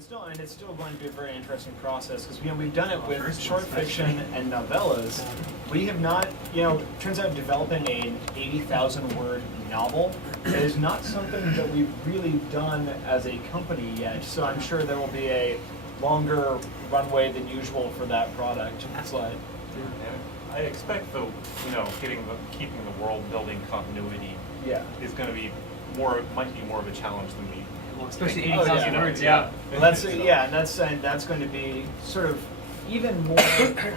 it's still going to be a very interesting process because we've done it with short fiction and novellas. We have not, turns out developing an 80,000 word novel is not something that we've really done as a company yet. So I'm sure there will be a longer runway than usual for that product. But I expect though, keeping the world building continuity is going to be might be more of a challenge than we. Well, especially 80,000 words. Yeah. Well, and that's going to be sort of even more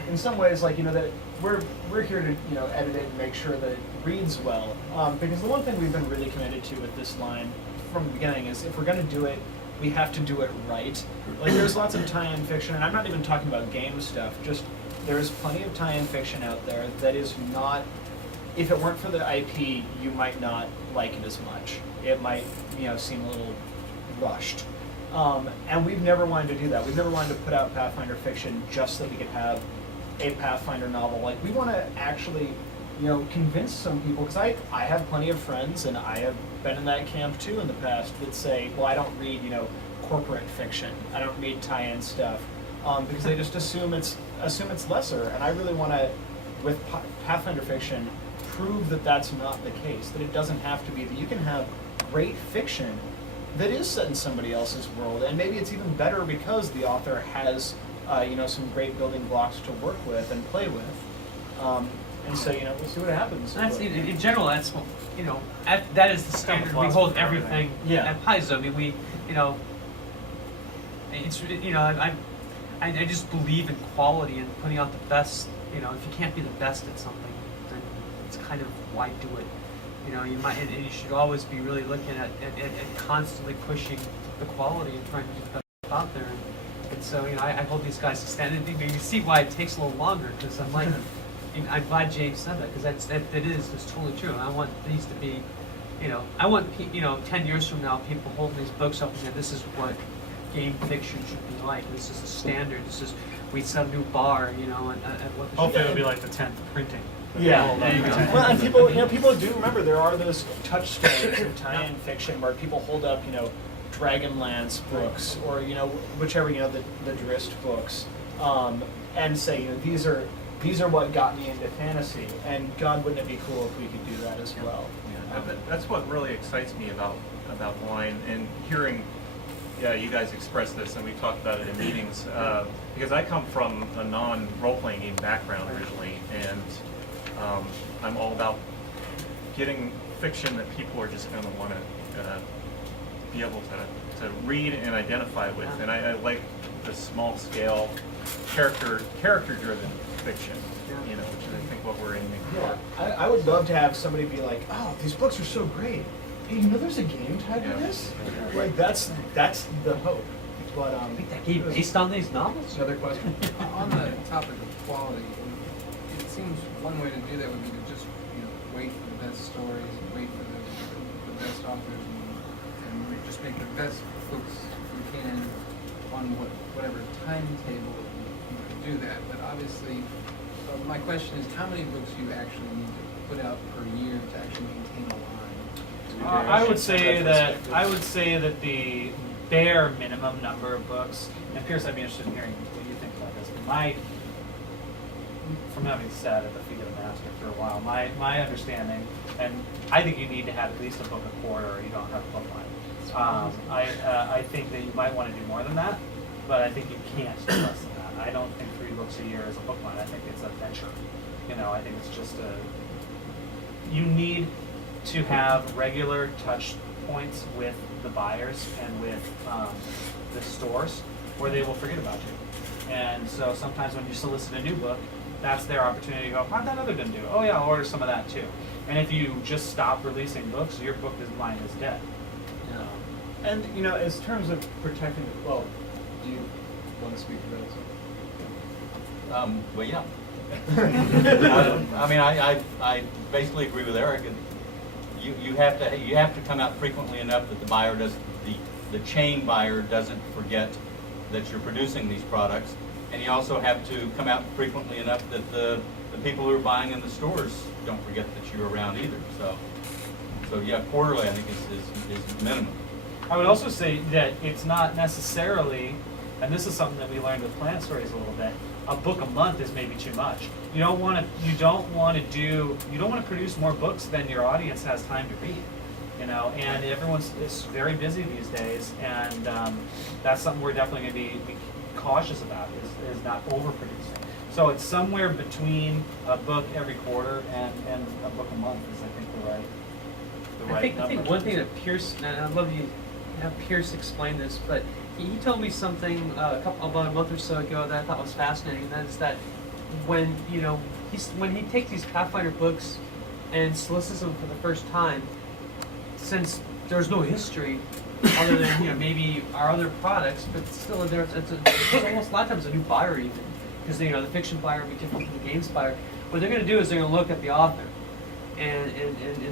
in some ways like that we're here to edit it and make sure that it reads well. Because the one thing we've been really committed to with this line from the beginning is if we're going to do it, we have to do it right. Like there's lots of tie-in fiction, and I'm not even talking about game stuff. Just there's plenty of tie-in fiction out there that is not. If it weren't for the IP, you might not like it as much. It might, seem a little rushed. And we've never wanted to do that. We've never wanted to put out Pathfinder Fiction just so we could have a Pathfinder novel. Like we want to actually, convince some people, because I have plenty of friends, and I have been in that camp too in the past, that say, well, I don't read, corporate fiction. I don't read tie-in stuff, because they just assume it's lesser. And I really want to, with Pathfinder Fiction, prove that that's not the case, that it doesn't have to be, that you can have great fiction that is set in somebody else's world, and maybe it's even better because the author has some great building blocks to work with and play with. And so we'll see what happens. That's in general. That's that is the standard we hold everything at Paizo. I mean, we it's I just believe in quality and putting out the best. If you can't be the best at something, then it's kind of why do it. You might, and you should always be really looking at constantly pushing the quality and trying to get the best out there. And so, I hold these guys to standard. And you see why it takes a little longer, because I'm like, I'm glad James said that, because it's totally true. And I want these to be, I want 10 years from now, people holding these books up and saying, this is what game fiction should be like. This is the standard. We set a new bar, and what. Hopefully, it'll be like the 10th printing. Yeah, there you go. Well, and people do remember there are those touchstones of tie-in fiction where people hold up, Dragonlance books or whichever the Drist books, and say the these are what got me into fantasy, and God, wouldn't it be cool if we could do that as well? Yeah, that's what really excites me about the line, and hearing, you guys express this, and we talked about it in meetings, because I come from a non-role-playing game background originally, and I'm all about getting fiction that people are just going to want to be able to read and identify with, and I like the small-scale, character-driven fiction, which is I think what we're aiming for. Yeah, I would love to have somebody be like, oh, these books are so great. Hey, there's a game tied to this? Like, that's the hope. But I think that game based on these novels. Another question? On the topic of quality, it seems one way to do that would be to just wait for the best stories, and wait for the best authors, and just make the best books we can on whatever timetable you could do that. But obviously, my question is, how many books do you actually need to put out per year to actually maintain a line? I would say that the bare minimum number of books, and Pierce, I'd be interested in hearing what you think about this. From having sat at the feet of the master for a while, my understanding, and I think you need to have at least a book a quarter, or you don't have a book line. I think that you might want to do more than that, but I think you can't do less than that. I don't think 3 books a year is a book line. I think it's a venture. I think it's just you need to have regular touch points with the buyers and with the stores where they will forget about you. And so sometimes when you solicit a new book, that's their opportunity to go, how'd that other one do? Oh yeah, I'll order some of that too. And if you just stop releasing books, your book line is dead. And as terms of protecting well, do you want to speak to that? Well, yeah. I basically agree with Eric. You have to come out frequently enough that the buyer the chain buyer doesn't forget that you're producing these products, and you also have to come out frequently enough that the people who are buying in the stores don't forget that you're around either. So yeah, quarterly I think is minimum. I would also say that it's not necessarily, and this is something that we learned with Plant Stories a little bit, a book a month is maybe too much. You don't want to produce more books than your audience has time to read. You know, and it's very busy these days, and that's something we're definitely going to be cautious about, is not overproducing. So it's somewhere between a book every quarter and a book a month is, I think, the right I think number. one thing that Pierce, and I'd love you to have Pierce explain this, but he told me something about a month or so ago that I thought was fascinating. And that is that when he takes these Pathfinder books and solicits them for the first time, since there's no history other than maybe our other products, but still it's almost a lot of times a new buyer even, because the fiction buyer will be different from the games buyer. What they're going to do is they're going to look at the author, and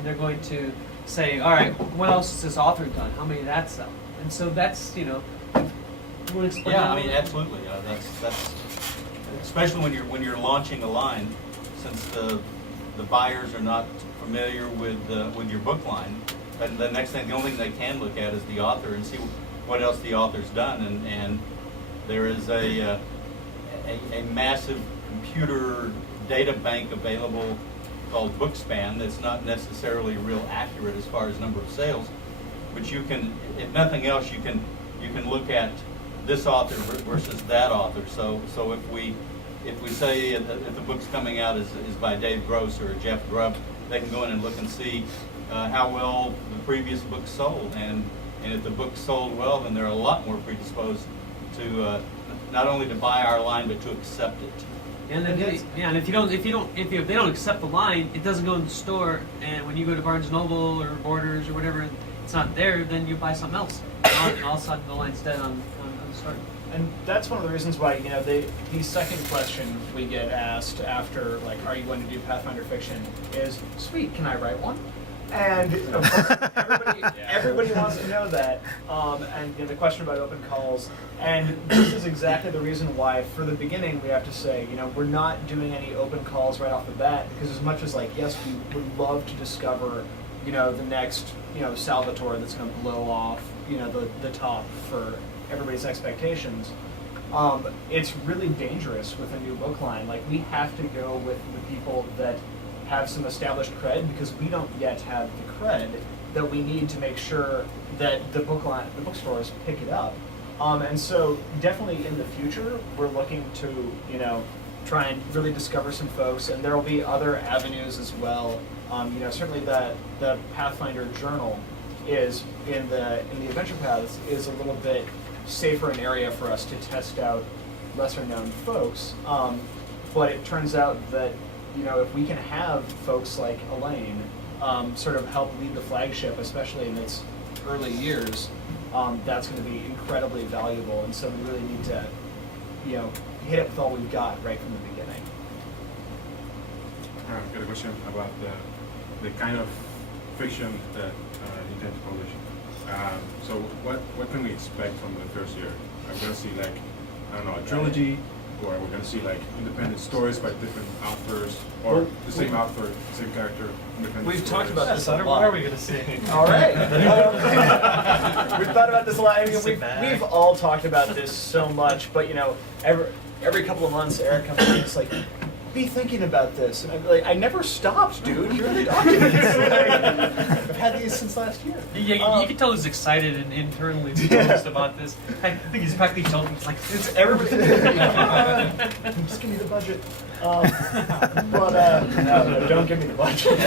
they're going to say, all right, what else has this author done? How many did that sell? And so that's you want to explain? Yeah, I that? mean, absolutely. That's especially when you're launching a line, since the buyers are not familiar with your book line. And the next thing, the only thing they can look at is the author and see what else the author's done. And there is a massive computer data bank available called Bookspan that's not necessarily real accurate as far as number of sales, but you can, if nothing else, you can look at this author versus that author. So if we say if the book's coming out is by Dave Gross or Jeff Grubb, they can go in and look and see how well the previous book sold, and if the book sold well, then they're a lot more predisposed to not only to buy our line but to accept it. And then, and if they don't accept the line, it doesn't go in the store. And when you go to Barnes & Noble or Borders or whatever, it's not there. Then you buy something else, and all of a sudden the line's dead on the store. And that's one of the reasons why, the second question we get asked after, like, are you going to do Pathfinder Fiction, is, sweet, can I write one? And of course, everybody wants to know that. And the question about open calls. And this is exactly the reason why, for the beginning, we have to say, we're not doing any open calls right off the bat, because as much as, like, yes, we would love to discover, the next, Salvatore that's going to blow off, the top for everybody's expectations. It's really dangerous with a new book line. Like, we have to go with the people that have some established cred, because we don't yet have the cred that we need to make sure that the bookstores pick it up. And so definitely in the future, we're looking to, try and really discover some folks, and there will be other avenues as well. Certainly the Pathfinder Journal is in the Adventure Paths is a little bit safer an area for us to test out lesser known folks. But it turns out that, if we can have folks like Elaine sort of help lead the flagship, especially in its early years, that's going to be incredibly valuable. And so we really need to, hit it with all we've got right from the beginning. I've got a question about the kind of fiction that you intend to publish. So what can we expect from the first year? I'm going to see, like, I don't know, a trilogy, or we're going to see, like, independent stories by different authors, or the same author, same character, independent We've talked stories. about this a Sutter, lot. what are we going to see? All right. We've thought about this a lot. I mean, we've all talked about this so much, but every couple of months, Eric comes in and it's like, be thinking about this. And I'm like, I never stopped, dude. You're in the documents. I've had these since last year. Yeah, you can tell he's excited and internally focused about this. I think he's practically joking. It's like, It's everybody. Just give me the budget. No, don't give me the budget.